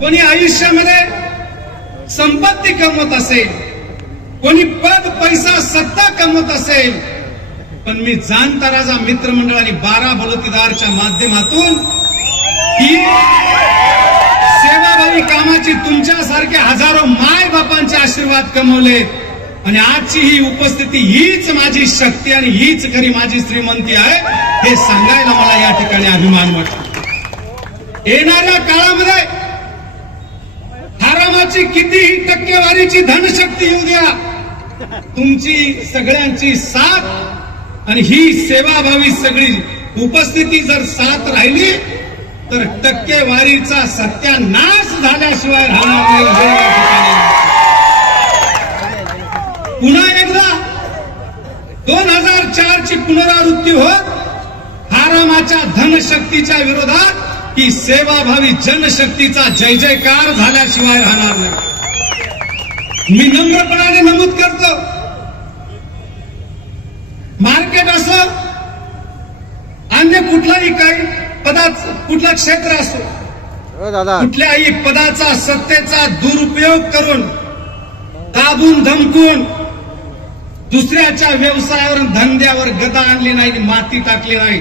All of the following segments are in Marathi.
कोणी आयुष्यामध्ये संपत्ती कमवत असेल, कोणी पद पैसा सत्ता कमवत असेल, पण मी जाणता राजा मित्रमंडळ आणि 12 बलुतेदारच्या माध्यमातून ही सेवाभावी कामाची तुमच्यासारख्या हजारो माय बापांचे आशीर्वाद कमवले आणि आजची ही उपस्थिती हीच माझी शक्ती आणि हीच खरी माझी श्रीमंती आहे हे सांगायला मला या ठिकाणी अभिमान वाटतो। येणाऱ्या काळामध्ये हरामाची कितीही टक्केवारीची धनशक्ती येऊ द्या, तुमची सगळ्यांची साथ आणि ही सेवाभावी सगळी उपस्थिती जर साथ राहिली तर टक्केवारीचा सत्यानाश झाल्याशिवाय राहणार नाही। पुन्हा एकदा 2004 ची पुनरावृत्ती होत हरामाच्या धनशक्तीच्या विरोधात ही सेवाभावी जनशक्तीचा जय जयकार झाल्याशिवाय राहणार नाही। मी नम्रपणाने नमूद करतो, मार्केट असो अन्य कुठलाही काही कुठला क्षेत्र असो, कुठल्याही पदाचा सत्तेचा दुरुपयोग करून दाबून धमकून दुसऱ्याच्या व्यवसायावर धंद्यावर गदा आणली नाही, माती टाकली नाही,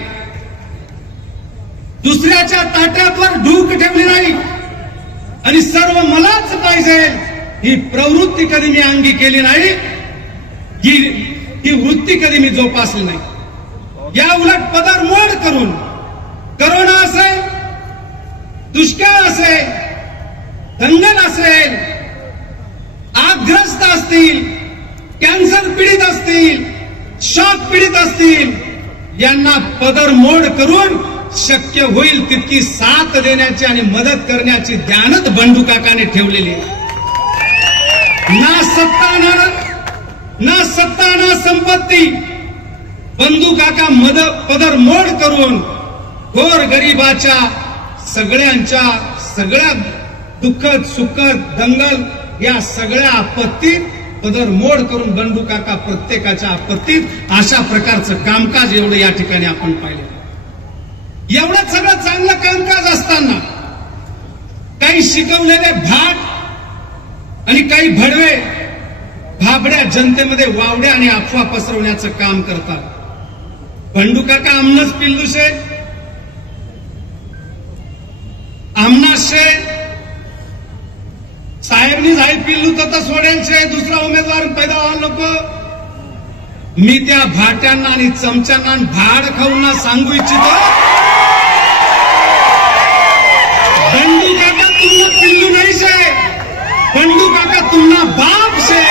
दुसऱ्याच्या ताटावर ढूक ठेवली नाही आणि सर्व मलाच पाहिजे ही प्रवृत्ती कधी मी अंगी केली नाही, ही वृत्ती कधी मी जोपासली नाही। या उलट पदरमोड करून करोना असेल, दुष्काळ असेल, दंगल असेल, आगग्रस्त असतील, कॅन्सर पीडित असतील, शॉक पीडित असतील, यांना पदरमोड करून शक्य होईल तितकी साथ देण्याची आणि मदत करण्याची ध्यानच बंडू काकाने ठेवलेली। ना सत्ता ना संपत्ती, बंडू काका पदरमोड करून गोर गरिबाच्या सगळ्या दुःखद सुखद दंगल या सगळ्या आपत्तीत पदरमोड करून बंडू काका प्रत्येकाच्या आपत्तीत अशा प्रकारचं कामकाज एवढं या ठिकाणी आपण पाहिलं। एवढं सगळं चांगलं कामकाज असताना काही शिकवलेले भाट आणि काही भडवे भाबड्या जनतेमध्ये वावड्या आणि अफवा पसरवण्याचं काम करतात। बंडू काका आमनच पिल्लूशे आमनाशे साहेबनी जाई पिल्लू तर सोडेल शे, दुसरा उमेदवार पैदा व्हायला नको। मी त्या भाट्यांना आणि चमच्यांना भाड खाऊंना सांगू इच्छितो, बंडू काका तुम्हाला पिल्लू नाही शे, बंडू काका तुम्हाला बाप शे।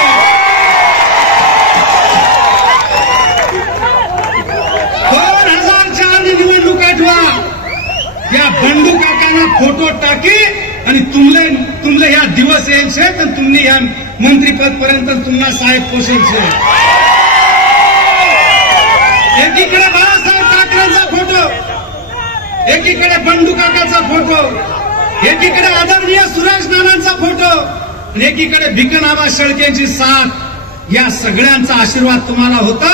2004 निवडणूक आठवा, या बंडू काकांना फोटो टाकी आणि तुमले ह्या दिवस येईल शे तर तुम्ही या मंत्रीपद पर्यंत तुम्हाला साहेब पोषेल शे। एकीकडे बाळासाहेब ठाकरेंचा फोटो, एकीकडे बंडू काकाचा फोटो, एकीकडे आदरणीय सुरेश नानांचा फोटो आणि एकीकडे भिकनाबा शेळकेंची साथ, या सगळ्यांचा आशीर्वाद तुम्हाला होता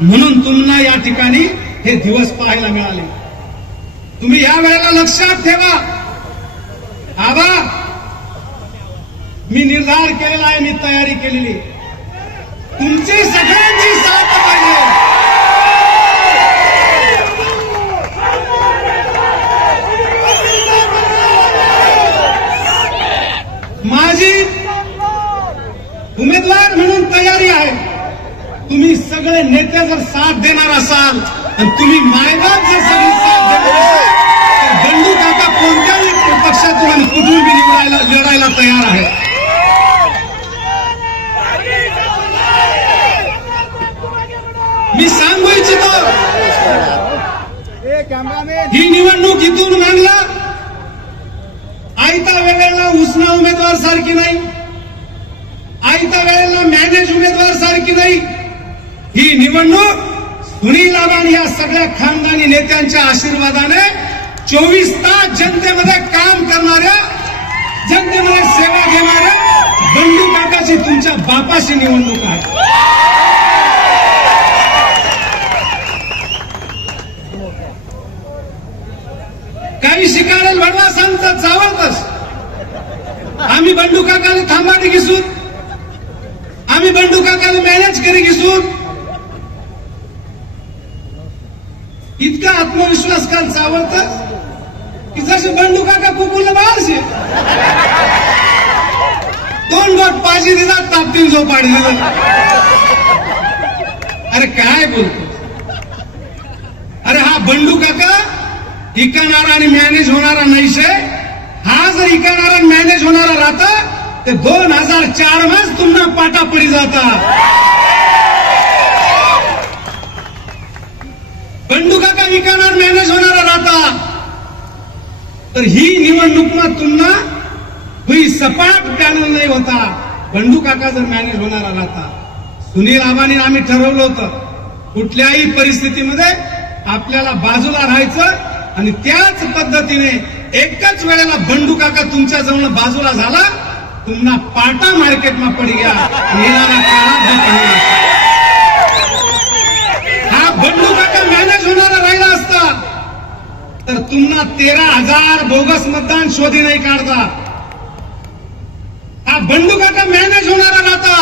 म्हणून तुम्हाला या ठिकाणी हे दिवस पाहायला मिळाले। तुम्ही या वेळेला लक्षात ठेवा, आबा मी निर्धार केलेला आहे, मी तयारी केलेली, तुमची सगळ्यांची साथ पाहिजे। माझी उमेदवार म्हणून तयारी आहे, तुम्ही सगळे नेते जर साथ देणार असाल आणि तुम्ही मायबाप जर सगळी साथ देणार असाल तर बंडू काका कोणत्याही पक्षातून आणि कुठून बी लढायला तयार आहे। मी सांगू इच्छितो, ही निवडणूक इथून मांडला आयता वेळेला उसना उमेदवार सारखी नाही, आयता वेळेला मॅनेज उमेदवार सारखी नाही। ही निवडणूक सुनील आबांनी या सगळ्या खानदानी नेत्यांच्या आशीर्वादाने 24 तास जनतेमध्ये काम करणाऱ्या, जनतेमध्ये सेवा घेणाऱ्या बंडू काकाची तुमच्या बापाशी निवडणूक आहे। काही शिकायला भडवा सांगतात चावळतच, बंडू काकाने थांबाने घेसून, आम्ही बंडू काकाने मॅनेज करी घेसून. इतका आत्मविश्वास काल चावळत की जसे बंडू काका कुकुला बाळशे 2 बोट पाशी दिला तापतीन जो पाडी दिला. अरे काय बोलतो? अरे हा बंडू काका इकणारा आणि मॅनेज होणारा नाही शे. हा जर इकणारा आणि मॅनेज होणारा राहता ते 2004 मास तुम्हाला पाटा पडी जाता. बंडू काका इकणार मॅनेज होणारा राहता तर ही निवडणूक मग तुम्हाला हुई सपाट पॅनल नाही होता. बंडू काका जर मॅनेज होणारा राहता. सुनील आबांनी आम्ही ठरवलं होतं कुठल्याही परिस्थितीमध्ये आपल्याला बाजूला राहायचं आणि त्याच पद्धतीने एकाच वेळेला बंडू काका तुमच्या जवळ बाजूला झाला तुम्हाला पाटा मार्केटमा पडी गया. येणारा काळात हा बंडू काका मॅनेज होणारा राहिला असता तर तुम्हाला 13,000 बोगस मतदान शोधी नाही काढता. हा बंडू काका मॅनेज होणारा राहता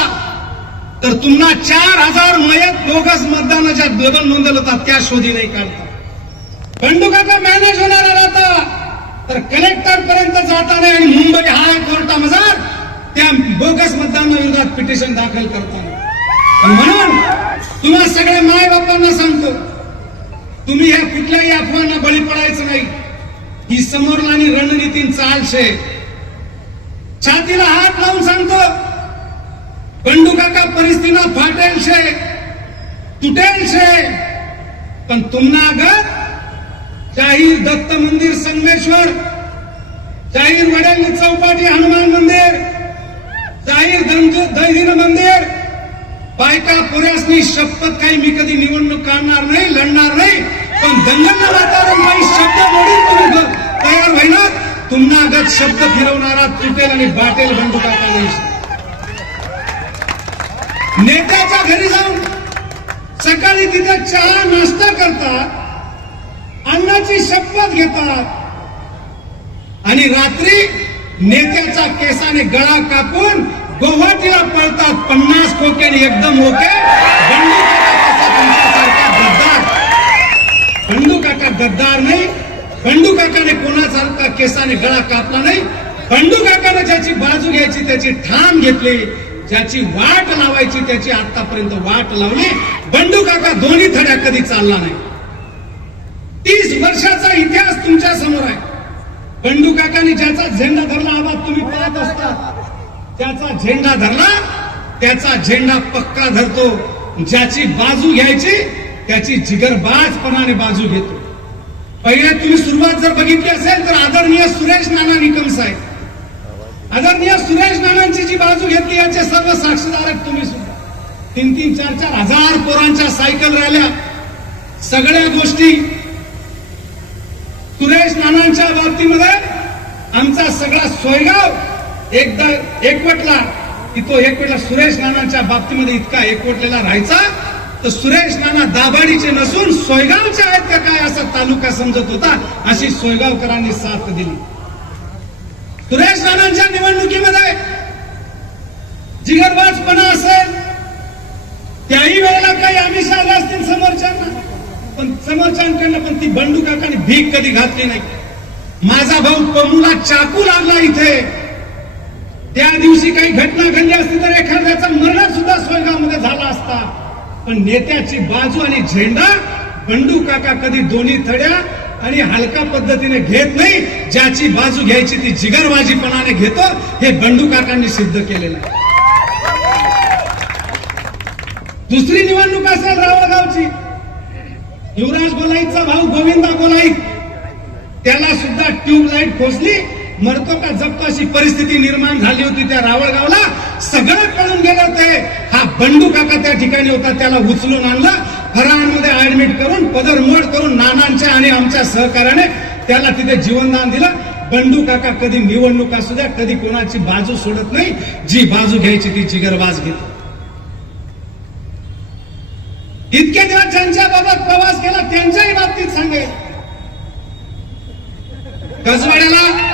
तर तुम्हाला 4,000 मयत बोगस मतदानाच्या बदल नोंदवलं होता त्या शोधी नाही काढता. बंडू काका मॅनेज होणारा राहता तर कलेक्टर पर्यंत जाता नाही आणि मुंबई हायकोर्टामध्ये त्या बोगस मतदानाविरोधात पिटिशन दाखल करताना. म्हणून तुम्हा सगळ्या माय बापांना सांगतो तुम्ही ह्या कुठल्याही अफवांना बळी पडायचं नाही. ही समोरलानी रणनीती चालशे. छातीला हात लावून सांगतो बंडू काका परिस्थितीना फाटेल शे तुटेल शे पण तुम्हाला अगर जाहीर दत्त मंदिर संगमेश्वर, जाहीर वडंग चौपाटी हनुमान मंदिर, जाहीर दैदिन मंदिर बायका पुऱ्यासनी शपथ काही मी कधी निवडणूक काढणार नाही लढणार नाही पण दंगलना वातावरण काही शब्द मोडून तुम्ही तयार व्हायला तुम्हाला अगत शब्द फिरवणारा तुटेल आणि बाटेल बंडू काका नाही. नेत्याच्या घरी जाऊन सकाळी तिथे चहा नाश्ता करतात अन्नाची शपथ घेतात आणि रात्री नेत्याच्या केसाने गळा कापून गुवाहाटीला पळतात 50 खोक्याने एकदम होके. बंडू काका गद्दार नाही. बंडू काकाने कोणासारखा केसाने गळा कापला नाही. बंडू काकाने ज्याची बाजू घ्यायची त्याची ठाम घेतली, ज्याची वाट लावायची त्याची आतापर्यंत वाट लावली. बंडू काका दोन्ही थड्या कधी चालला नाही. 30 वर्षाचा इतिहास तुमच्या समोर आहे. बंडू काकांनी ज्याचा झेंडा धरला आवाज तुम्ही पाहत असता. ज्याचा झेंडा धरला त्याचा झेंडा पक्का धरतो. ज्याची बाजू घ्यायची त्याची जिगरबाजपणाने बाजू घेतो. पहिले तुम्ही सुरुवात जर बघितली असेल तर आदरणीय सुरेश नाना निकम साहेब, आदरणीय सुरेश नानांची जी बाजू घेतली याचे सर्व साक्षीदार तुम्ही सुद्धा. 3-3, 4-4 हजार पोरांच्या सायकल राहिल्या. सगळ्या गोष्टी सुरेश नानांच्या बाबतीमध्ये आमचा सगळा सोयगाव एकदा एकवटला की तो एकवटला. सुरेश नानांच्या बाबतीमध्ये इतका एकवटलेला राहायचा तर सुरेश नाना दाभाडीचे नसून सोयगावचे आहेत का काय असा तालुका समजत होता. अशी सोयगावकरांनी साथ दिली. सुरेश नानांच्या निवडणुकीमध्ये जिगरबाजपणा असेल त्याही वेळेला काही आमिष आले असतील समोरच्यांना पण समोरच्यांकडनं पण ती बंडू काकांनी भीक कधी घातली नाही. माझा भाऊ पमूला चाकू लागला इथे. त्या दिवशी काही घटना घडली असती तर एखाद्याचा मरण सुद्धा सोयगावमध्ये झाला असता. पण नेत्याची बाजू आणि झेंडा बंडू काका कधी दोन्ही थड्या आणि हलका पद्धतीने घेत नाही. ज्याची बाजू घ्यायची ती जिगरबाजीपणाने घेतो हे बंडू काकांनी सिद्ध केलेलं आहे. दुसरी निवडणूक असेल रावळगावची. युवराज गोलाईतचा भाऊ गोविंदा गोलाईत त्याला सुद्धा ट्यूबलाईट खोचली. मरतो का जगतो अशी परिस्थिती निर्माण झाली होती त्या रावळगावला. सगळं कळून गेलं ते. हा बंडू काका त्या ठिकाणी होता. त्याला उचलून आणलं, फराळमध्ये ऍडमिट करून पदरमोड करून नानांच्या आणि आमच्या सहकार्याने त्याला तिथे जीवनदान दिलं. बंडू काका कधी निवडणूक असू द्या कधी कोणाची बाजू सोडत नाही. जी बाजू घ्यायची ती जिगरबाज घेतो. इतके दिवस ज्यांच्या बाबत प्रवास केला त्यांच्याही बाबतीत सांगेल. कसवाड्याला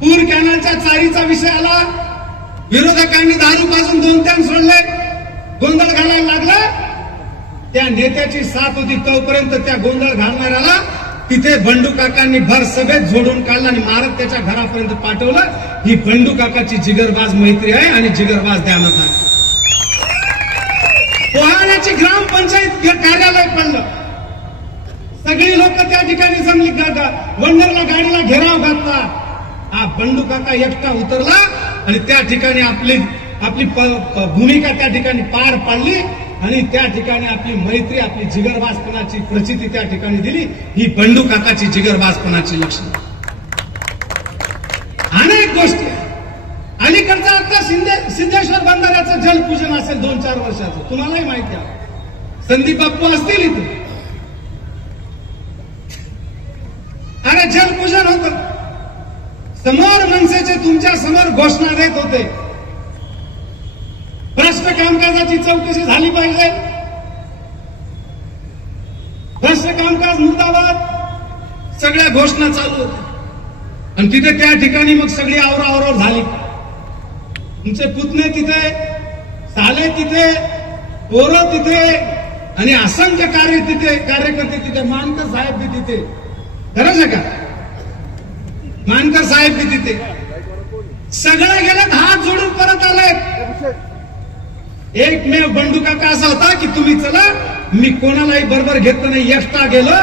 पूर कॅनलच्या चारीचा विषय आला, विरोधकांनी दारू पाजून 2-3 सोडले, गोंधळ घालायला लागला. त्या नेत्याची साथ होती तोपर्यंत त्या गोंधळ घालणाऱ्याला तिथे बंडू काकांनी भर सभेत झोडून काढला आणि मारत त्याच्या घरापर्यंत पाठवलं. ही बंडू काकाची जिगरबाज मैत्री आहे आणि जिगरबाज ध्यानात आहे. पोहाण्याची ग्रामपंचायत कार्यालय पडलं, सगळी लोक त्या ठिकाणी जमली, वंडरला गाडीला घेराव घातला. हा बंडू काका एकटा उतरला आणि त्या ठिकाणी आपली भूमिका त्या ठिकाणी पार पाडली आणि त्या ठिकाणी आपली मैत्री, आपली जिगरबाजपणाची प्रचिती त्या ठिकाणी दिली. ही बंडू काकाची जिगरबाजपणाची लक्षणं. अनेक गोष्टी अलीकडचा आता सिद्धेश्वर बंधाऱ्याचं जलपूजन असेल 2-4 वर्षाचं, तुम्हालाही माहिती आहे. संदीप बाप्पू असतील इथे. अरे जलपूजन होतं, समोर मनसेचे तुमच्या समोर घोषणा देत होते, भ्रष्ट कामकाजाची चौकशी झाली पाहिजे, भ्रष्ट कामकाज मुर्दाबाद, सगळ्या घोषणा चालू होत्या. आणि तिथे त्या ठिकाणी मग सगळी आवराआवर झाली. तुमचे पुतणे तिथे, साले तिथे, पोरं तिथे आणि असंख्य कार्यकर्ते तिथे, मानकर साहेब बी तिथे. खरंच आहे का? मानकर साहेब बी तिथे. सगळे गेलेत, हात जोडून परत आलेत. एकमेव बंडू काका असा होता की तुम्ही चला, मी कोणालाही बरोबर घेतलं नाही, एकटा गेलं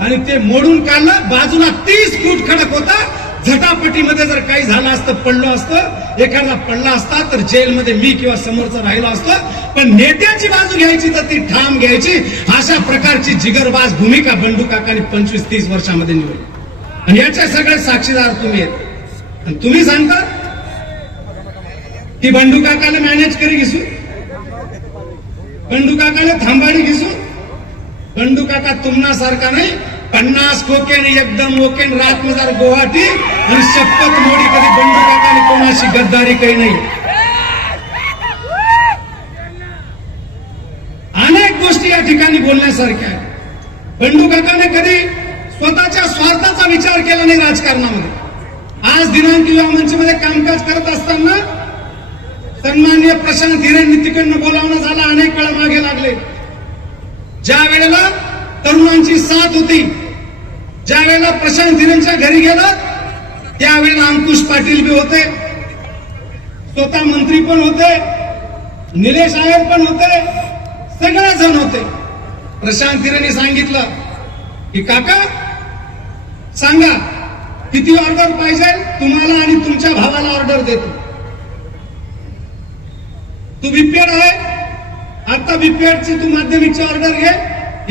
आणि ते मोडून काढलं. बाजूला 30 फूट खडक होता. झटापटीमध्ये जर काही झालं असतं, पडलो असतं, एखादा पडला असता तर जेलमध्ये मी किंवा समोरचा राहिलो असतं. पण नेत्याची बाजू घ्यायची तर ती ठाम घ्यायची. अशा प्रकारची जिगरबाज भूमिका बंडू काकांनी 25-30 वर्षामध्ये निवडली. आणि याचे सगळे साक्षीदार तुम्ही आहेत. आणि तुम्ही सांगता की बंडू काकाला मॅनेज करी घेसू, बंडू काकाला थांबाडी घेसू. बंडू काका तुमनासारखा नाही, 50 खोकेन एकदम ओकेन रात मजार गुवाहाटी आणि शपथ मोडी. कधी बंडू काकाने कोणाशी गद्दारी काही नाही. अनेक गोष्टी या ठिकाणी बोलण्यासारख्या आहेत. बंडू काकाने कधी स्वतःच्या स्वार्थाचा विचार केला नाही राजकारणामध्ये. आज दिनांक युवा मंचमध्ये कामकाज करत असताना सन्माननीय प्रशांत हिरेंनी तिकडनं बोलावणं झालं, अनेक वेळा मागे लागले. ज्या वेळेला तरुणांची साथ होती, ज्या वेळेला प्रशांत हिरेंच्या घरी गेलं, त्यावेळेला अंकुश पाटील बी होते, स्वतः मंत्री पण होते, निलेश आयर पण होते, सगळेजण होते. प्रशांत हिरेंनी सांगितलं की काका सांगा किती ऑर्डर पाहिजे तुम्हाला आणि तुमच्या भावाला ऑर्डर देतो. तू बीपीएड आहे, आता बीपीएडची तू माध्यमिकची ऑर्डर घे,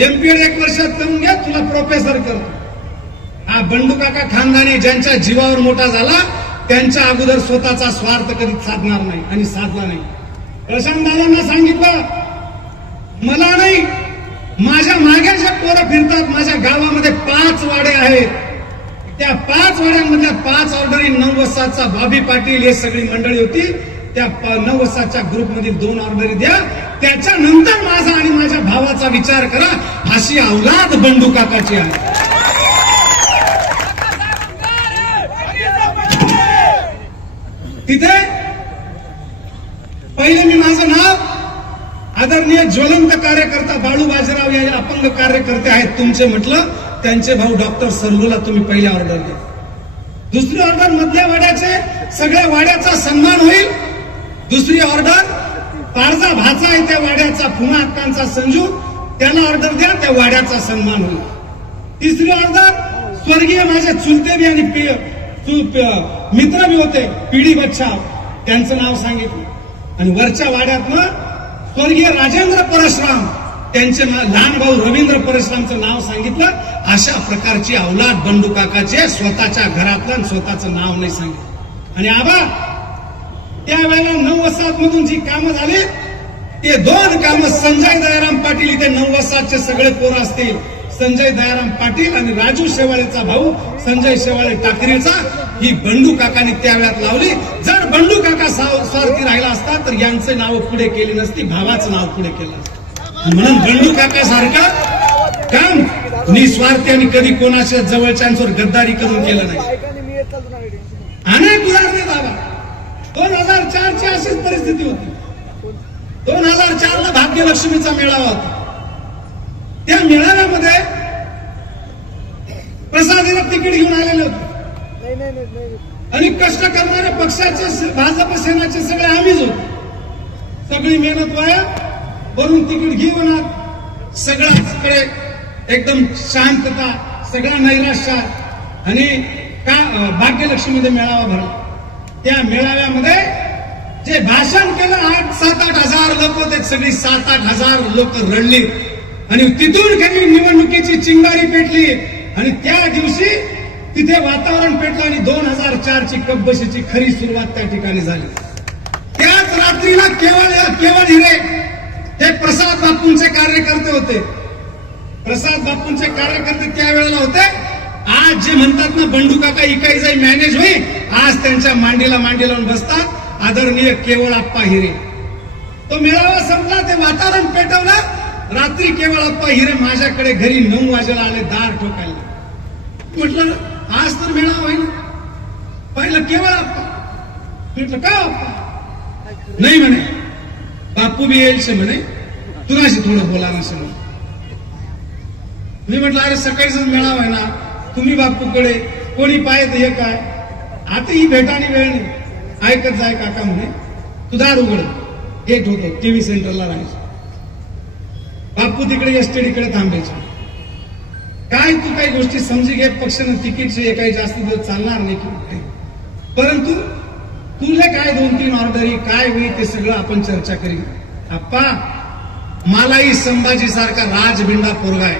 एमपीएड 1 वर्षात करून घे, तुला प्रोफेसर करतो. हा बंडू काका खानदानी ज्यांच्या जीवावर मोठा झाला, त्यांच्या अगोदर स्वतःचा स्वार्थ कधीच साधणार नाही आणि साधला नाही. प्रशांत दादांना सांगितलं, मला नाही, माझ्या मागे जे पोरं फिरतात, माझ्या गावामध्ये 5 वाडे आहेत, त्या 5 वाड्यांमधल्या 5 ऑर्डरी 9 भाभी पाटील हे सगळी मंडळी होती, त्या 9 ग्रुपमधील 2 ऑर्डरी द्या, त्याच्यानंतर माझा आणि माझ्या भावाचा विचार करा. अशी औलाद बंडू काकाची आहे. तिथे पहिले मी माझं नाव आदरणीय ज्वलंत कार्यकर्ता बाळू बाजीराव या अपंग कार्यकर्ते आहेत तुमचे म्हटलं, त्यांचे भाऊ डॉक्टर सरलूला तुम्ही पहिल्या ऑर्डर द्या. दुसरी ऑर्डर मधल्या वाड्याचे, सगळ्या वाड्याचा सन्मान होईल. दुसरी ऑर्डर पारजा भाचा आहे त्या वाड्याचा, पुन्हा हक्कांचा संजू, त्याला ऑर्डर द्या, त्या वाड्याचा सन्मान होईल. तिसरी ऑर्डर स्वर्गीय माझे चुलते बी आणि मित्र बी होते, पीडी बच्चाव, त्यांचं नाव सांगितलं. आणि वरच्या वाड्यातनं स्वर्गीय राजेंद्र परशुराम, त्यांचे लहान भाऊ रवींद्र परशुरामचं नाव सांगितलं. अशा प्रकारची औलाद बंडू काकाचे, स्वतःच्या घरातलं आणि स्वतःचं नाव नाही सांगितलं. आणि आबा त्यावेळेला 9 मधून जी कामं झाली, ते 2 कामं संजय दयाराम पाटील, इथे 9 सगळे पोरं असतील, संजय दयाराम पाटील आणि राजू शेवाळेचा भाऊ संजय शेवाळे टाकरीचा, ही बंडू काकाने त्यावेळात लावली. जर बंडू काका स्वार्थी राहिला असता तर यांचे नाव पुढे केली नसती, भावाचं नाव पुढे केलं असतं. म्हणून बंडू काका सारखं काम निस्वार्थी आणि कधी कोणाच्या जवळच्यांवर गद्दारी करून केलं नाही. अनेक उदाहरणे बाबा 2004ची अशीच परिस्थिती होती. 2004ला भाग्यलक्ष्मीचा मेळावा होता. त्या मेळाव्यामध्ये प्रसादीला तिकीट घेऊन आलेले होते आणि कष्ट करणाऱ्या पक्षाचे भाजप सेनाचे सगळे आम्हीच होतो. सगळी मेहनत वाया, वरून तिकीट घेऊन सगळ्याकडे एकदम शांतता, सगळा नैराश्य आणि भाग्यलक्ष्मीमध्ये मेळावा भरला. त्या मेळाव्यामध्ये जे भाषण केलं 7-8 हजार लोक होते. सगळी 7-8 हजार लोक रडली आणि तिथून काही निवडणुकीची चिंगारी पेटली आणि त्या दिवशी तिथे वातावरण पेटलं आणि 2004ची कब्बशीची खरी सुरुवात त्या ठिकाणी झाली. त्याच रात्रीला केवळ हिरे हे प्रसाद बापूंचे कार्यकर्ते होते. प्रसाद बापूंचे कार्यकर्ते त्यावेळेला होते. आज जे म्हणतात ना बंडू काका इकाई जाई मॅनेज होईल, आज त्यांच्या मांडीला मांडी लावून बसतात आदरणीय केवळ आप्पा हिरे. तो मेळावा संपला, ते वातावरण पेटवलं. रात्री केवळ आप्पा हिरे माझ्याकडे घरी 9 वाजेला आले दार ठोकायला. म्हटलं आज तर मेळावा होईल. पाहिलं केवळ आप्पा. म्हटलं का आप्पा? नाही म्हणे बापू बी येईल म्हणे, तुलाशी थोडं बोला नसेल. मी म्हटलं अरे सकाळीच मेळावा आहे ना, तुम्ही बापूकडे कोणी पाहिजे हे काय, आता ही भेटानी वेळ नाही. ऐकत जाय काका म्हणे, तू दार उघड. येत होतो टीव्ही सेंटरला राहायचं. बापू तिकडे एसटीडी कडे थांबायचे. काय तू काही गोष्टी समजी घे, पक्षानं तिकीटचे काही जास्त दिवस चालणार नाही की, परंतु तुला काय 2-3 ऑर्डरी काय होईल ते सगळं आपण चर्चा करी. आप्पा मलाही संभाजी सारखा राजबिंडा पोरगा आहे,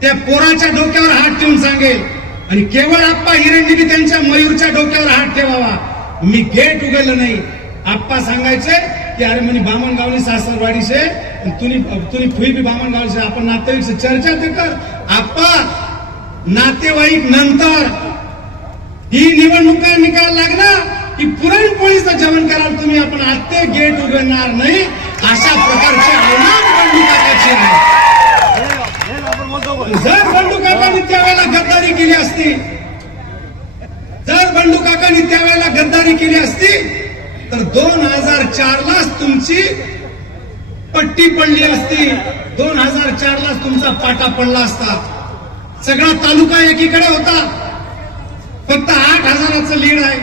त्या पोराच्या डोक्यावर हात ठेवून सांगेल आणि केवळ आप्पा हिरेंनी त्यांच्या मयूरच्या डोक्यावर हात ठेवावा. मी गेट उघडलं नाही. आप्पा सांगायचे की अरे म्हणे बामणगावनी सासरवाडीचे तुम्ही फुई बी बामणगावचे, आपण नातेवाईकची चर्चा ते कर. आप्पा नातेवाईक नंतर ही निवडणुका निकाल लागला की पुरणपोळीचं जेवण कराल तुम्ही, आपण आत्ते गेट उघडणार नाही. अशा प्रकारचे आव्हान बंडू काकाचे आहे. जर बंडू काकांनी त्यावेळेला गद्दारी केली असती, जर बंडू काकांनी त्यावेळेला गद्दारी केली असती तर 2004लाच तुमची पट्टी पडली असती. 2004लाच तुमचा पाटा पडला असता. सगळा तालुका एकीकडे होता. फक्त 8,000चं लीड आहे.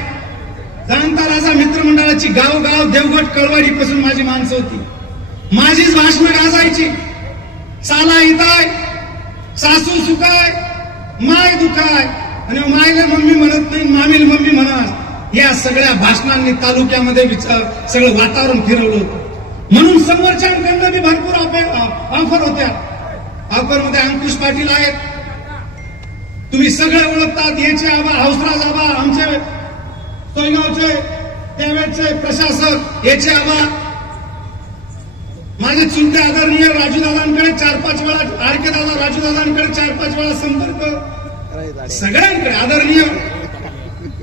जाणता राजा मित्रमंडळाची गावगाव देवगड कळवाडी पासून माझी माणसं होती. माझीच भाषणं गाजायची. साला इताय, सासू सुखाय, माय दुखाय आणि मायला मम्मी म्हणत नाही, मामीला मम्मी म्हणा. या सगळ्या भाषणांनी तालुक्यामध्ये सगळं वातावरण फिरवलं होतं. म्हणून समोरच्यांकडनं बी भरपूर ऑफर होत्या. ऑफरमध्ये अंकुश पाटील आहेत, तुम्ही सगळे ओळखतात. याचे आबा हौसराज आबा आमचे सोयगावचे त्यावेळेचे प्रशासक, याचे आबा माझे चुलते आदरणीय राजूदादांकडे 4-5 वेळा, आरके दादा राजूदादांकडे 4-5 वेळा संपर्क. सगळ्यांकडे आदरणीय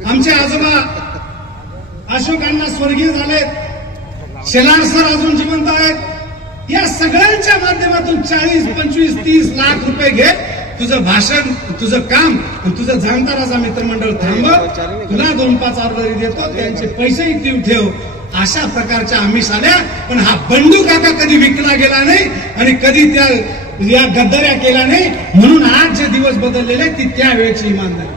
आमचे आजोबा अशोकांना स्वर्गीय झालेत, शेलार सर अजून जिवंत आहेत. या सगळ्यांच्या माध्यमातून 40, 25, 30 लाख रुपये घे, तुझं भाषण, तुझं काम, तुझं जाणता राजा मित्रमंडळ थांबव, तुला 2-5 ऑर्डरी देतो, त्यांचे पैसेही देऊ ठेव. अशा प्रकारच्या आमिष आल्या. पण हा बंडू काका कधी विकला गेला नाही आणि कधी त्या या गद्दाऱ्या केल्या नाही. म्हणून आज जे दिवस बदललेले ती त्यावेळेची इमानदारी.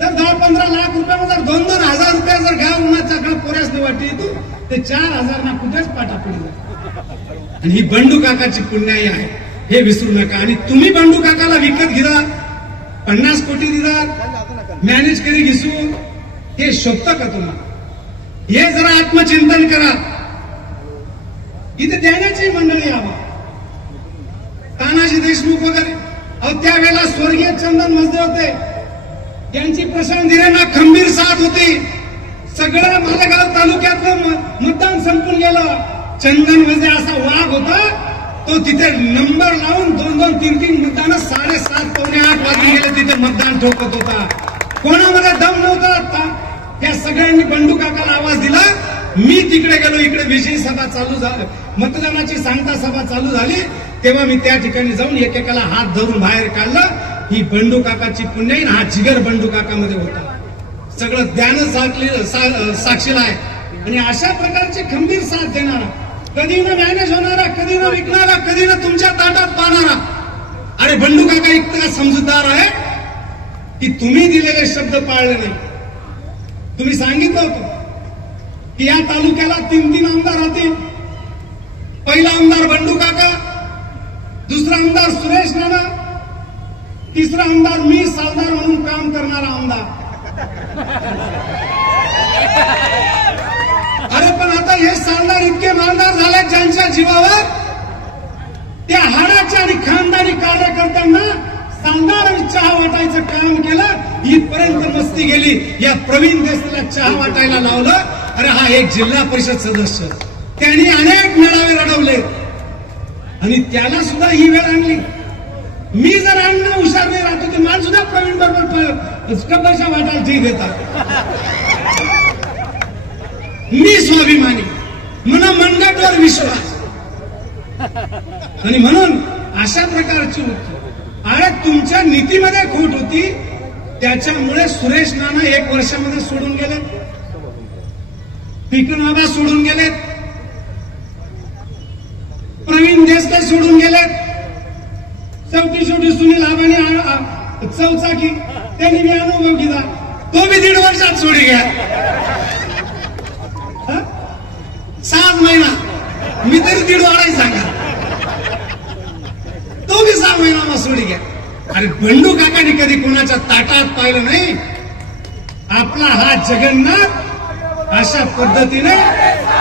तर 10-15 लाख रुपयामध्ये 2-2 हजार रुपये जर गाव उन्हाच्याकडे पोऱ्यास वाटली तू ते 4,000 ना कुठेच पाटा पडली जाते. आणि ही बंडू काकाची पुण्याई आहे, हे विसरू नका. आणि तुम्ही बंडू काकाला विकत घेता, 50 कोटी दिला मॅनेज करी घिसून, हे शोभतं का तुम्हाला? हे जरा आत्मचिंतन करा. इथे देण्याची मंडळी आवा, तानाजी देशमुख वगैरे, अहो त्यावेळेला स्वर्गीय चंदन मजदे होते, यांची प्रशांत हिरेंना खंबीर साथ होती. सगळं मालेगाव तालुक्यातलं मतदान संपून गेलं. चंदन मजदे असा वाघ होता, तो तिथे नंबर लावून 2-2, 3-3 मतदान 7:30-8 वाजून गेले तिथे मतदान ठोकत होता. कोणामध्ये दम नव्हता. त्या सगळ्यांनी बंडू काकाला आवाज दिला. मी तिकडे गेलो, इकडे विजयी सभा चालू झाली, मतदानाची सांगता सभा चालू झाली, तेव्हा मी त्या ठिकाणी जाऊन एकेकाला हात धरून बाहेर काढलं. ही बंडू काकाची पुण्याई, हा जिगर बंडू काकामध्ये होता. सगळं ज्ञान साक्षीला आहे. आणि अशा प्रकारची खंबीर साथ देणारा, कधी न मॅनेज होणारा, कधी न विकणारा, कधी न तुमच्या ताटात पाहणारा. अरे बंडू काका इतका समजूतदार आहे की तुम्ही दिलेले शब्द पाळले नाही. तुम्ही सांगितलं होतं की या तालुक्याला 3 आमदार राहतील. पहिला आमदार बंडू काका, दुसरा आमदार सुरेश नाना, तिसरा आमदार मी सावधान म्हणून काम करणारा आमदार. अरे पण आता हे सावधान इतके मालदार झाले ज्यांच्या जीवावर त्या हाडाच्या आणि खानदानी कार्यकर्त्यांना सांगणार आणि चहा वाटायचं काम केलं. इथपर्यंत मस्ती गेली. या प्रवीण देशला चहा वाटायला लावलं. अरे हा एक जिल्हा परिषद सदस्य, त्यांनी अनेक मेळावे रडवले आणि त्याला सुद्धा ही वेळ आणली. मी जर अन्न हुशार नाही राहतो ते मला सुद्धा प्रवीण बरोबर कपशा वाटायला ठीक देतात. मी स्वाभिमानी, म्हणून मनगटवर विश्वास. आणि म्हणून अशा प्रकारची होती. अरे तुमच्या नीतीमध्ये खोट होती, त्याच्यामुळे सुरेश नाना 1 वर्षामध्ये सोडून गेले, पिकनाबा सोडून गेलेत, प्रवीण देशकर सोडून गेलेत, शेवटी सुनील आबानी चौचाकी त्यांनी मी अनुभव घेतला, तो बी 1.5 वर्षात सोडी घ्या. 6 महिना मी तरी 1.5 वाढाय सांगा, तो बी 6 महिना सोडी घ्या. अरे बंडू काकांनी कधी कोणाच्या ताटात पाहिलं नाही. आपला हा जगन्नाथ अशा पद्धतीने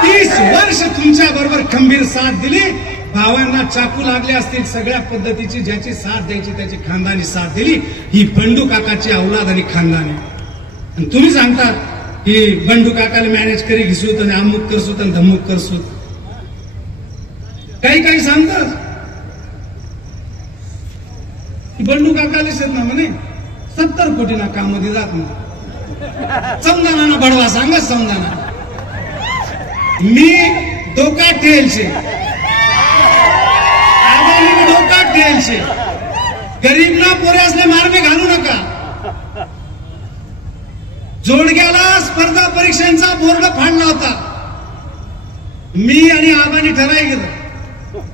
30 वर्ष तुमच्या बरोबर खंबीर साथ दिली. भावांना चाकू लागले असतील सगळ्या पद्धतीची, ज्याची साथ द्यायची त्याची खानदानी साथ दिली. ही बंडू काकाची औलाद आणि खानदानी. आणि तुम्ही सांगता की बंडू काकाला मॅनेज करी घेसूत आणि अमुक करसूत आणि धमुक करसूत. काही सांगतात की बंडू काकालेच येत ना म्हणे 70 कोटीना काम मध्ये जात नाही. समजाना बडवा सांगा समजाना. मी डोका ठेलशे, आबानी डोका ठेलशे. गरीबना पोऱ्यासले मार्गे घालू नका. जोडग्याला स्पर्धा परीक्षांचा बोर्ड फाडला होता. मी आणि आबानी ठराय गेलो,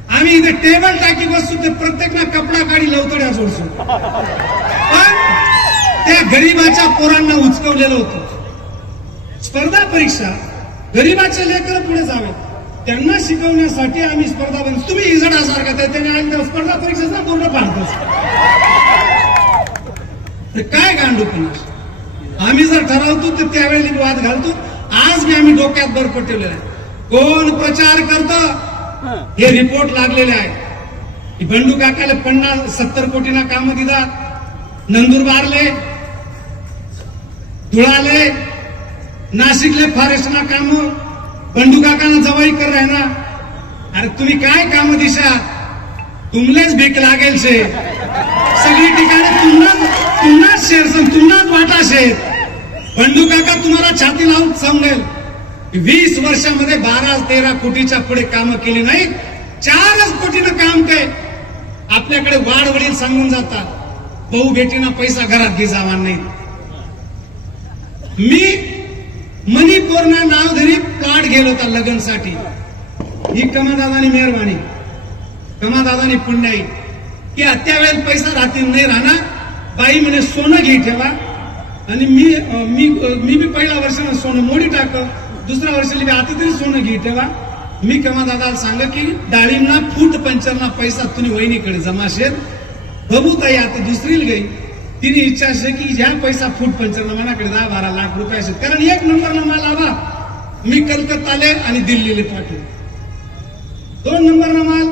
आम्ही इथे टेबल टाकी बसतो ते प्रत्येकना कपडा काढी लवतड्या जोडसो. पण त्या गरीबाच्या पोरांना उचकवलेलं होतं. स्पर्धा परीक्षा गरीबाचे लेकर पुढे जावे त्यांना शिकवण्यासाठी आम्ही स्पर्धा बंद. तुम्ही इजडासारखा त्याने स्पर्धा परीक्षेचा बोर्ड पाडतो. काय गांडूपणा. आम्ही जर ठरवतो तर त्यावेळी वाद घालतो. आज मी आम्ही डोक्यात बर पटवलेला आहे. कोण प्रचार करतं हे रिपोर्ट लागलेले आहे. बंडू काकाला 50-70 कोटीना काम दितात. नंदुरबारले, धुळाले, नाशिकले फॉरेस्टना काम बंडू काकांना जवाई कर राहना. अरे तुम्ही काय काम दिशा, तुमलेच भीक लागेल शे. सगळी ठिकाणी तुम्हाच शेर तुम्हाच वाटा शेर. बंडू काका तुम्हाला छाती लावून सांगेल 20 वर्षामध्ये 12-13 कोटीच्या पुढे कामं केली नाही. 4 कोटीनं काम काय आपल्याकडे वाढ वडील सांगून जातात. भाऊ बेटीना पैसा घरात घे जावा नाही. मी मणिपूरना नाव धरी प्लॉट गेलो होता लग्नसाठी. ही कमादादानी मेहरबानी, कमादादानी पुण्याई की त्यावेळेस पैसा राहतील नाही राहणार. बाई म्हणे सोनं घे ठेवा. आणि मी पहिल्या वर्षानं सोनं मोडी टाक, दुसऱ्या वर्षाला आता तरी सोनं घे ठेवा. मी कमादादाला सांग की डाळींना फूट पंचरना पैसा तुम्ही वहिनीकडे जमाशेल. बबूताई आता दुसरीला गई, तिने इच्छा असे की ज्या पैसा फूट पंचरना मनाकडे 10-12 लाख रुपये असेल. कारण 1 नंबरला माल आवा मी कलकत्ताले आणि दिल्लीले पाठवले. 2 नंबरना माल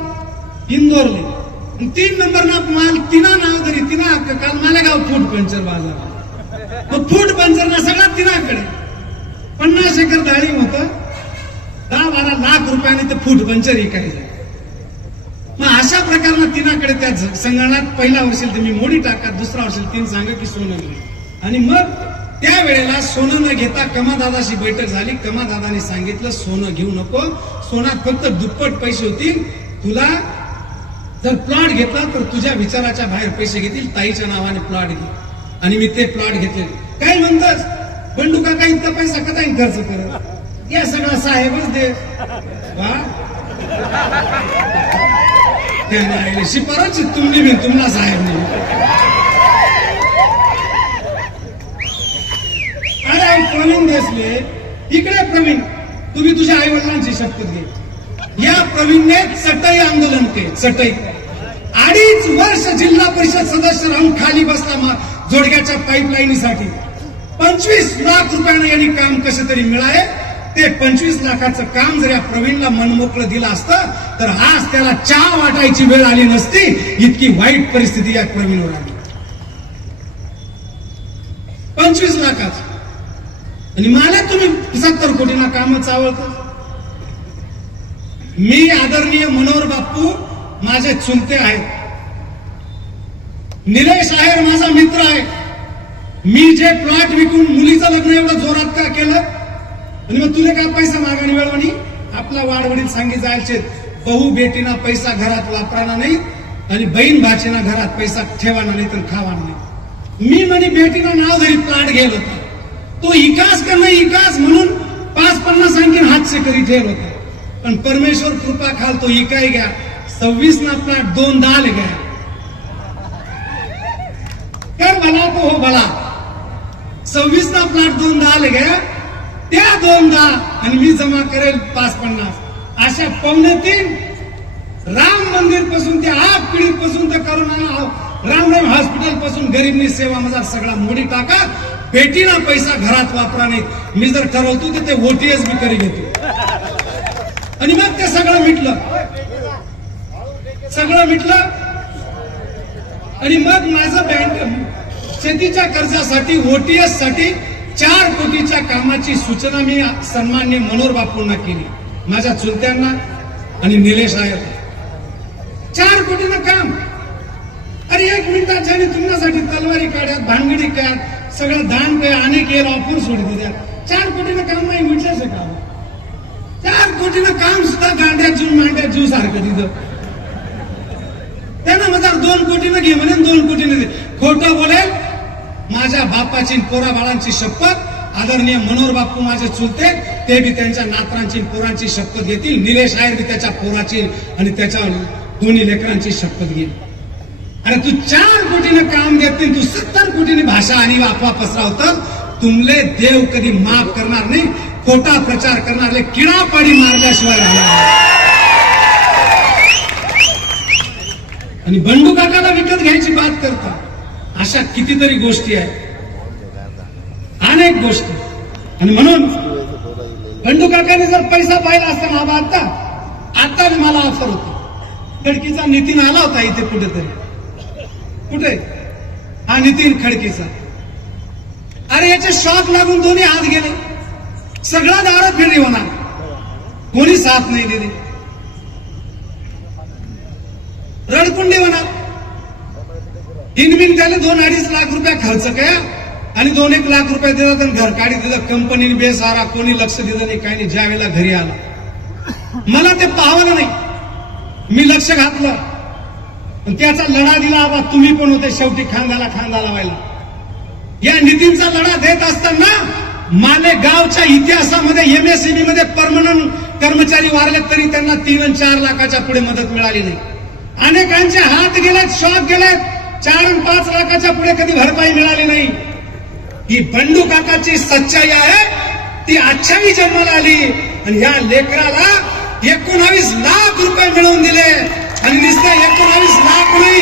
इंदोरले, 3 नंबरना माल तिना नाव तरी तिना काल मालेगाव फूट पंचर बाजार. मग फूट पंचरना सगळा तिनाकडे 50 एकर डाळी होतं. 10-12 लाख रुपयाने ते फूट पंचर विकायचं. मग अशा प्रकारनं तिनाकडे त्या संगणात पहिल्या वर्षी मी मोडी टाका, दुसऱ्या वर्षी तीन सांग की सोनं घे. आणि मग त्यावेळेला सोनं न घेता कमादादाशी बैठक झाली. कमादादानी सांगितलं सोनं घेऊ नको, सोनात फक्त दुप्पट पैसे होतील. तुला जर प्लॉट घेतला तर तुझ्या विचाराच्या बाहेर पैसे घेतील. ताईच्या नावाने प्लॉट घे. आणि मी ते प्लॉट घेतले. काय म्हणतस बंडू काका इतका पैसा कदाही खर्च करत. या सगळा साहेबच दे वा त्याने शिपाराची तुम्ही बी तुम्हाला साहेब नाही. अरे प्रवीण देसले इकडे प्रवीण तुम्ही तुझ्या आई वडिलांची शपथ घे. या प्रवीणने चटई आंदोलन केले. चटई 2.5 वर्ष जिल्हा परिषद सदस्य राहून खाली बसला जोडग्याच्या पाईपलाईनीसाठी. 25 लाख रुपयानं यांनी काम कसं तरी मिळाले. ते 25 लाखाचं काम जर या प्रवीणला मनमोकळं दिलं असतं तर आज त्याला चहा वाटायची वेळ आली नसती. इतकी वाईट परिस्थिती या प्रवीणवर आली. 25 लाखाचं आणि मला तुम्ही 70 कोटींना कामं चावळत. मी आदरणीय मनोहर बापू माझे चुलते आहेत. निलेश आहेर माझा मित्र आहे. मी जे प्लॉट विकून मुलीचं लग्न एवढं जोरात का केलं आणि मग तुला काय पैसा मागाणी वेळवणी आपला वाडवडील सांगी जायचे. बहु बेटीना पैसा घरात वापराना नाही आणि बहीण भाचीना घरात पैसा ठेवाना नाही तर खावाना नाही. मी म्हणे बेटीना नाव धरी प्लॉट घेत होता. तो इकास करणं इकास म्हणून 5-50 आणखीन हातचे करी ठेवत होता. पण परमेश्वर कृपा खाल तो इकाय गया 26 ना प्लॉट 2 दाल गया. कर भला तो हो भला 26 ना प्लॉट 2 दाल गया. त्या 2 दाल आणि मी जमा करेल 5-50 अशा 2.25 राम मंदिर पासून ते 8 पिढी पासून तर करुणा रामराम हॉस्पिटल पासून गरीबनी सेवा मजार सगळा मोडी टाका. बेटीना पैसा घरात वापरा नाही. मी जर ठरवतो तर ते ओटीएस बी करी घेतो आणि मग ते सगळं मिटलं. आणि मग माझं बँक शेतीच्या कर्जासाठी ओटीएस साठी 4 कोटीच्या कामाची सूचना मी सन्मान्य मनोहर बापूंना केली. माझ्या चुलत्यांना आणि निलेश आहे. 4 कोटीनं काम. अरे 1 मिनिटात झाली तुमच्यासाठी तलवारी काढ्यात भानगडी काय सगळं दान काय अनेक येईल ऑफर सोडते द्या. 4 कोटीनं काम नाही म्हटल्याच का. 4 कोटीनं काम सुद्धा गांड्यात जीव मांड्यात जीव सारखं तिथं. त्यानं माझा 2 कोटीनं घे म्हणे 2 कोटीनं दे. खोटं बोलेल. माझ्या बापाची पोरा बाळांची शपथ आदरणीय मनोहर बापू माझे चुलते ते बी त्यांच्या नातरांची पोरांची शपथ घेतील. निलेश आहेर बी त्याच्या पोराची आणि त्याच्या दोन्ही लेकरांची शपथ घेईल. आणि तू 4 कोटीनं काम देत नाही. तू 70 कोटीने भाषा आणि अफवा पसरावतं. तुमले देव कधी माफ करणार नाही. खोटा प्रचार करणारे किडापाडी मारल्याशिवाय राहणार. आणि बंडू काकाला विकत घ्यायची बात करता. अशा कितीतरी गोष्टी आहेत. अनेक गोष्टी. आणि म्हणून बंडू काकाने जर पैसा पाहिला असता ना आता मला ऑफर होती. खडकीचा नितीन आला होता इथे कुठेतरी. कुठे हा नितीन खडकीचा. अरे याचे शॉक लागून दोन्ही हात गेले. सगळा दारात फिरली होणार. कोणी साथ नाही दिली. रडकुंडी होणार. इनबिन त्याला 2-2.5 लाख रुपये खर्च कया आणि 2-1 लाख रुपये देतात आणि घर काढी देतात. कंपनीने बेसारा कोणी लक्ष दिलं नाही काही नाही. ज्या वेळेला घरी आलं मला ते पाहवलं नाही. मी लक्ष घातलं त्याचा लढा दिला. आबा तुम्ही पण होते शेवटी खांद्याला खांदा लावायला. या नितीनचा लढा देत असताना मालेगावच्या इतिहासामध्ये एमएसईबी मध्ये परमनंट कर्मचारी वारले तरी त्यांना 3 आणि 4 लाखाच्या पुढे मदत मिळाली नाही. अनेकांचे हात गेलेत शॉक गेलेत. 4 आणि 5 लाखाच्या पुढे कधी भरपाई मिळाली नाही. ही बंडू काकाची सच्चाई आहे. ती अच्छाई जन्माला आली आणि या लेकराला 19 लाख रुपये मिळवून दिले आणि नुसते 19 लाख नाही.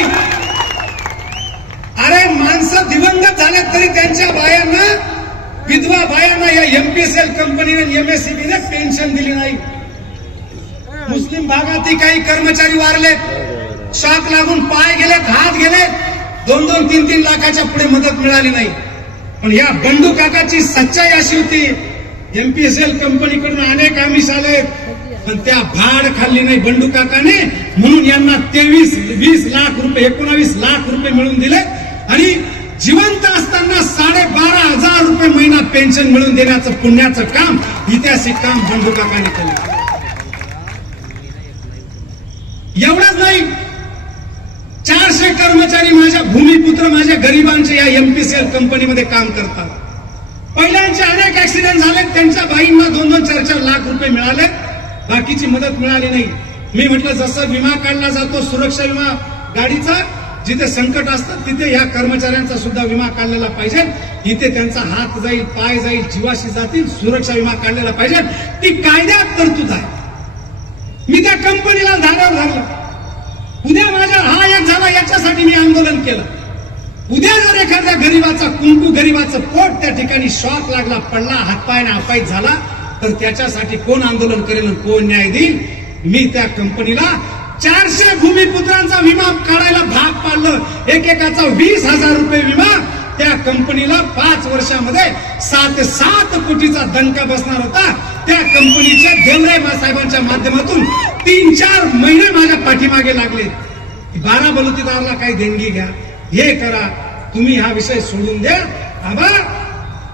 अरे माणसं दिवंगत झाले तरी त्यांच्या बायांना विधवा बायांना या एमपीएसएल कंपनीने एमएससीबीने पेन्शन दिली नाही. मुस्लिम भागातही काही कर्मचारी वारले. शॉक लागून पाय गेलेत हात गेलेत. 2-2, 3-3 लाखाच्या पुढे मदत मिळाली नाही. पण या बंडू काकाची सच्चाई अशी होती. एमपीएसएल कंपनीकडून अनेक आमिष आले पण त्या भाड खाल्ली नाही बंडू काकाने. म्हणून यांना 23-20 लाख रुपये 19 लाख रुपये मिळून दिले आणि जिवंत असताना 12,500 रुपये महिना पेन्शन मिळवून देण्याचं पुण्याचं काम ऐतिहासिक काम बंडू काकाने केलं. एवढंच नाही 400 कर्मचारी माझ्या भूमिपुत्र माझ्या गरिबांचे या एमपीसीएल कंपनीमध्ये काम करतात. पहिल्यांचे अनेक ऍक्सिडेंट झाले, त्यांच्या बाईंना 2-2, 4-4 लाख रुपये मिळाले, बाकीची मदत मिळाली नाही. मी म्हटलं जसं विमा काढला जातो सुरक्षा विमा गाडीचा, जिथे संकट असतं तिथे या कर्मचाऱ्यांचा सुद्धा विमा काढलेला पाहिजे. इथे त्यांचा हात जाईल, पाय जाईल, जीवाशी जातील, सुरक्षा विमा काढलेला पाहिजे. ती कायद्यात तरतूद आहे. मी त्या कंपनीला धाड्यावर धरलं. उद्या माझ्या हा एक झाला याच्यासाठी मी आंदोलन केलं. उद्या जर एखाद्या गरीबाचा कुंकू, गरीबाचं पोट त्या ठिकाणी शॉक लागला, पडला, हातपायने अपायित झाला, तर त्याच्यासाठी कोण आंदोलन करेल आणि कोण न्याय देईल? मी त्या कंपनीला 400 भूमिपुत्रांचा विमा काढायला भाग पाडलं. एकेकाचा 20,000 रुपये विमा. त्या कंपनीला 5 वर्षामध्ये 7 कोटीचा दणका बसणार होता. त्या कंपनीच्या देवरे साहेबांच्या माध्यमातून 3-4 महिने माझ्या पाठीमागे लागले. 12 बलुतेदाराला काही देणगी घ्या, हे करा, तुम्ही हा विषय सोडून द्या. आबा,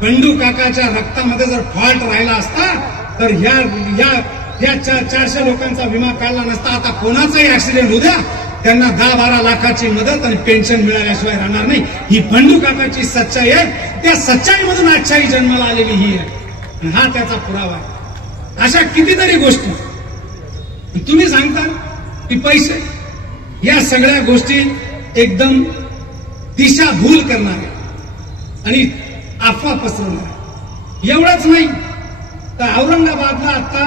बंडू काकाच्या रक्तामध्ये जर फॉल्ट राहिला असता तर या 400 लोकांचा विमा काढला नसता. आता कोणाचाही ऍक्सिडेंट होऊ द्या, त्यांना 10-12 लाखाची मदत आणि पेन्शन मिळाल्याशिवाय राहणार नाही. ही बंडू काकाची सच्चाई आहे. त्या सच्चाईमधून आजच्याही जन्माला आलेली ही आहे. हा त्याचा पुरावा आहे. अशा कितीतरी गोष्टी तुम्ही सांगता की पैसे, या सगळ्या गोष्टी एकदम दिशाभूल करणारे आणि अफवा पसरवणारे. एवढंच नाही तर औरंगाबादला आता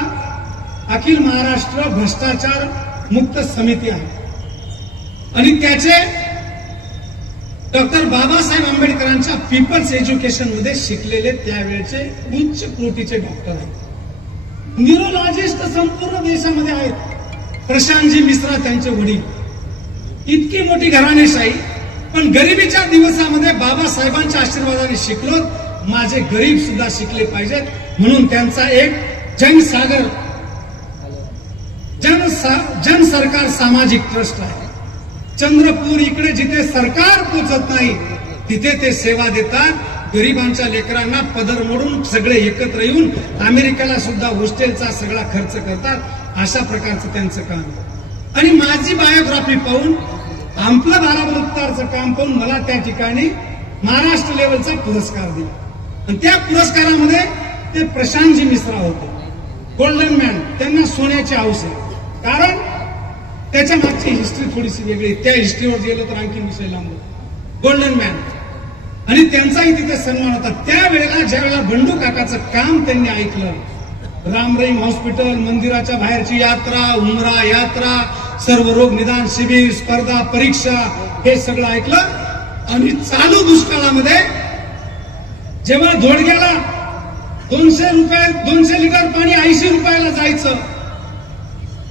अखिल महाराष्ट्र भ्रष्टाचार मुक्त समिती आहे आणि त्याचे डॉक्टर बाबासाहेब आंबेडकरांच्या पीपल्स एज्युकेशन मध्ये शिकलेले त्यावेळेचे उच्च कोटीचे डॉक्टर आहेत. न्यूरोलॉजिस्ट संपूर्ण देशामध्ये आहेत. प्रशांतजी मिश्रा त्यांचे वडील. इतकी मोठी घराणेशाही, पण गरिबीच्या दिवसामध्ये बाबासाहेबांच्या आशीर्वादाने शिकलो. माझे गरीब सुद्धा शिकले पाहिजेत म्हणून त्यांचा एक जन सरकार सामाजिक ट्रस्ट आहे. चंद्रपूर इकडे जिथे सरकार पोचत नाही तिथे ते सेवा देतात. गरिबांच्या लेकरांना पदर मोडून सगळे एकत्र येऊन अमेरिकेला सुद्धा हॉस्टेलचा सगळा खर्च करतात. अशा प्रकारचं त्यांचं काम. आणि माझी बायोग्राफी पाहून, आपलं 12 बलुतेदारचं काम पाहून मला त्या ठिकाणी महाराष्ट्र लेवलचा पुरस्कार दिला. आणि त्या पुरस्कारामध्ये ते प्रशांतजी मिश्रा होते, गोल्डन मॅन. त्यांना सोन्याची हौस आहे, कारण त्याच्या मागची हिस्ट्री थोडीशी वेगळी. त्या हिस्ट्रीवर गेलो तर आणखी विषय लांब. गोल्डन मॅन, आणि त्यांचाही तिथे सन्मान होता. त्यावेळेला ज्यावेळेला बंडू काकाचं काम त्यांनी ऐकलं, राम रहीम हॉस्पिटल, मंदिराच्या बाहेरची यात्रा, उमरा यात्रा, सर्व रोग निदान शिबिर, स्पर्धा परीक्षा, हे सगळं ऐकलं. आणि चालू दुष्काळामध्ये जेव्हा धोडग्याला 200 लिटर पाणी 80 रुपयाला जायचं,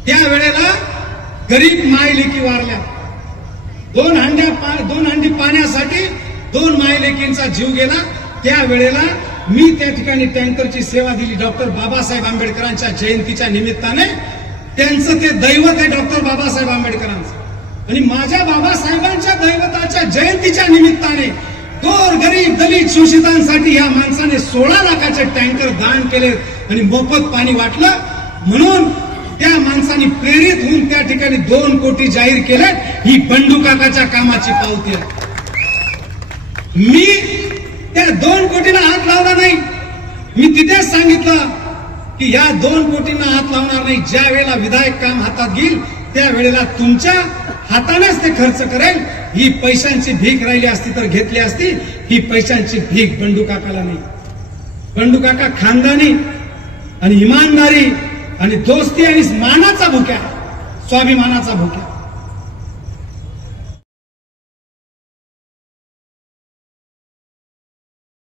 त्यावेळेला गरीब माय लेकी वारल्या. 2 हंडी पाण्यासाठी 2 माय लेकींचा जीव गेला. त्यावेळेला मी त्या ठिकाणी टँकरची सेवा दिली. डॉक्टर बाबासाहेब आंबेडकरांच्या जयंतीच्या निमित्ताने. त्यांचं ते दैवत आहे डॉक्टर बाबासाहेब आंबेडकरांचं. आणि माझ्या बाबासाहेबांच्या दैवताच्या जयंतीच्या निमित्ताने गोर गरीब दलित शोषितांसाठी या माणसाने 16 लाखाचे टँकर दान केले आणि मोफत पाणी वाटलं. म्हणून त्या माणसाने प्रेरित होऊन त्या ठिकाणी 2 कोटी जाहीर केले. ही बंडू काकाच्या कामाची पावती आहे. मी त्या 2 कोटीला हात लावला नाही. मी तिथेच सांगितलं की या 2 कोटींना हात लावणार नाही. ज्या वेळेला विधायक काम हातात घेईल त्यावेळेला तुमच्या हातानेच ते खर्च करेल. ही पैशांची भीक राहिली असती तर घेतली असती. ही पैशांची भीक बंडू काकाला नाही. बंडू काका खानदानी आणि इमानदारी आणि दोस्ती आणि मानाचा भुक्या, स्वाभिमानाचा भुक्या.